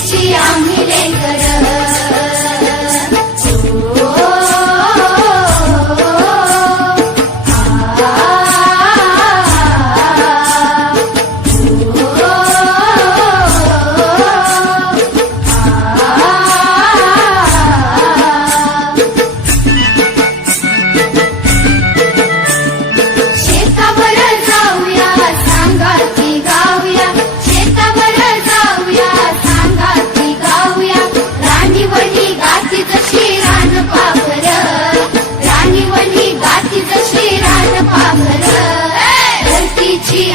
धरतीची आम्ही लेकर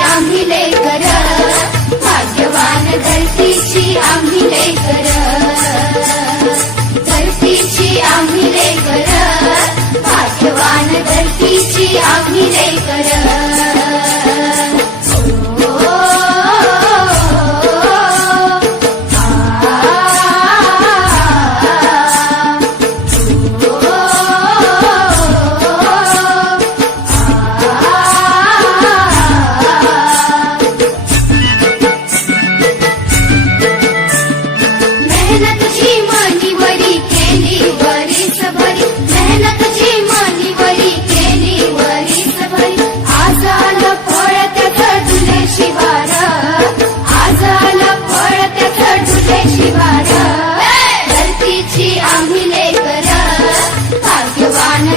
आम्ही लेकर भाग्यवान धरतीची आम्ही लेकर धरतीची आम्ही लेकर भाग्यवान धरतीची आम्ही लेकर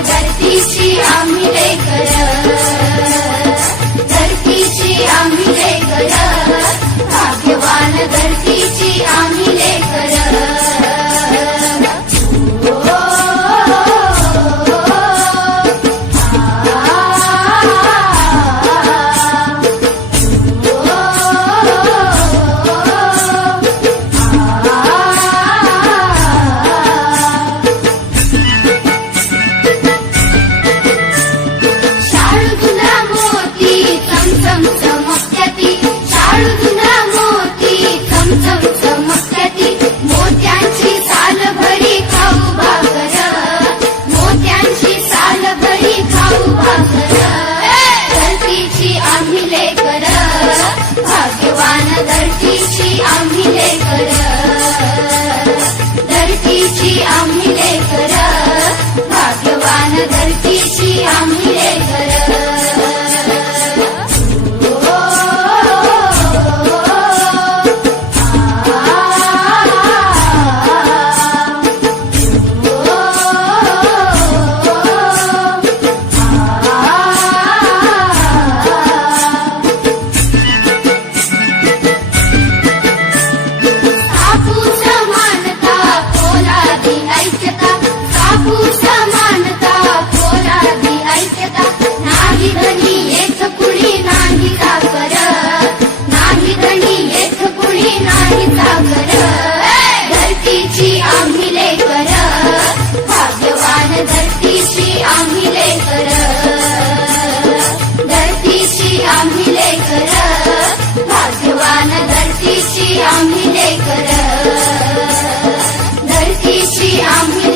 धरतीची आम्ही लेकर धरतीची आम्ही लेकर भाग्यवान धरतीची आम्ही लेकर भाग्यवान धरतीची आम्ही लेकर धरतीची आम्ही लेकर भाग्यवान धरतीची आम्ही लेकर धरतीची आम्ही लेकर भाग्यवान धरतीची आम्ही लेकर धरतीची आम्ही लेकर भाग्यवान धरतीची आम्ही लेकर धरतीची आम्ही